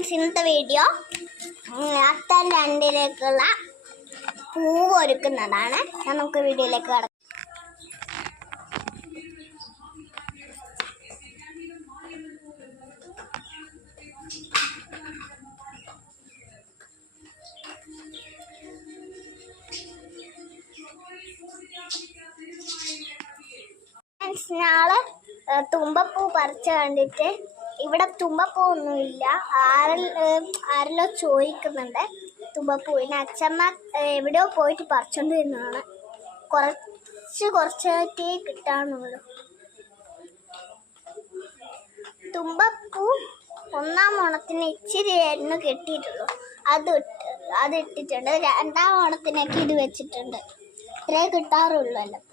ഇന്നത്തെ വീഡിയോ അത്തം 2-ലേക്കുള്ള പൂവ് ഒരുക്കുന്നതാണ്. നമുക്ക് വീഡിയോയിലേക്ക് കടക്കാം. നാളെ തുമ്പപ്പൂ പറിച്ച കണ്ടിട്ട് ഇവിടെ തുമ്പപ്പൂവൊന്നുമില്ല. ആരെല്ലോ ചോദിക്കുന്നുണ്ട് തുമ്പപ്പൂവിന്. അച്ഛമ്മ എവിടെയോ പോയിട്ട് പറിച്ചോണ്ടിരുന്നതാണ്. കുറച്ചായിട്ടേ കിട്ടാനുള്ളൂ. തുമ്പപ്പൂ ഒന്നാം ഓണത്തിന് ഇച്ചിരിയായിരുന്നു കിട്ടിയിട്ടുള്ളൂ. അത് ഇട്ടിട്ടുണ്ട്. രണ്ടാം ഓണത്തിനൊക്കെ ഇത് വെച്ചിട്ടുണ്ട്. ഇത്രേ കിട്ടാറുള്ളൂ എല്ലപ്പൂ.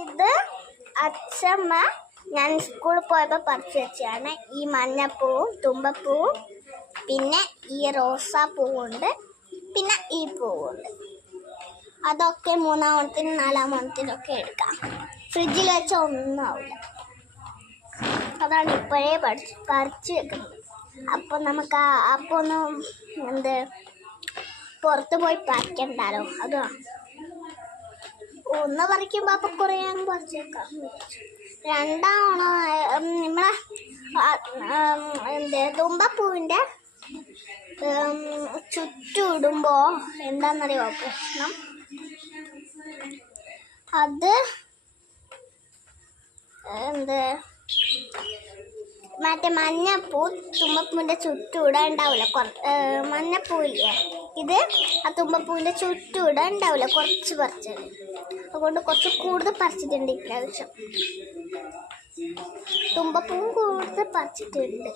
ഇത് അച്ഛമ്മ ഞാൻ സ്കൂളിൽ പോയപ്പോൾ പറിച്ചു വെച്ചാണ്. ഈ മഞ്ഞപ്പൂവും തുമ്പപ്പൂവും പിന്നെ ഈ റോസാപ്പൂവുണ്ട്, പിന്നെ ഈ പൂവുണ്ട്. അതൊക്കെ 3-ാം ഓണത്തിനും 4-ാം ഓണത്തിനൊക്കെ എടുക്കാം. ഫ്രിഡ്ജിൽ വെച്ചാൽ ഒന്നും ആവില്ല. അതാണ് ഇപ്പോഴേ പറിച്ചു വെക്കുന്നത്. അപ്പോൾ നമുക്ക് അപ്പോൾ ഒന്ന് പുറത്ത് പോയി പറിക്കണ്ടാലോ. അതാണ് ഒന്ന് പറിക്കുമ്പോൾ അപ്പം കുറേ അങ്ങ് പറിച്ചേക്കാം. രണ്ടാം ഓണം നമ്മളെ തുമ്പപ്പൂവിൻ്റെ ചുറ്റിടുമ്പോൾ എന്താണെന്നറിയോ പ്രശ്നം? അത് മറ്റേ മഞ്ഞപ്പൂ തുമ്പപ്പൂവിൻ്റെ ചുറ്റൂടെ ഉണ്ടാവില്ല. മഞ്ഞപ്പൂവില്ലേ, ഇത് ആ തുമ്പപ്പൂവിൻ്റെ ചുറ്റൂടെ ഉണ്ടാവില്ല. കുറച്ച് പറിച്ചത്, അതുകൊണ്ട് കുറച്ച് കൂടുതൽ പറിച്ചിട്ടുണ്ട് ഇപ്രാവശ്യം. തുമ്പപ്പൂവും കൂടുതൽ പറിച്ചിട്ടുണ്ട്.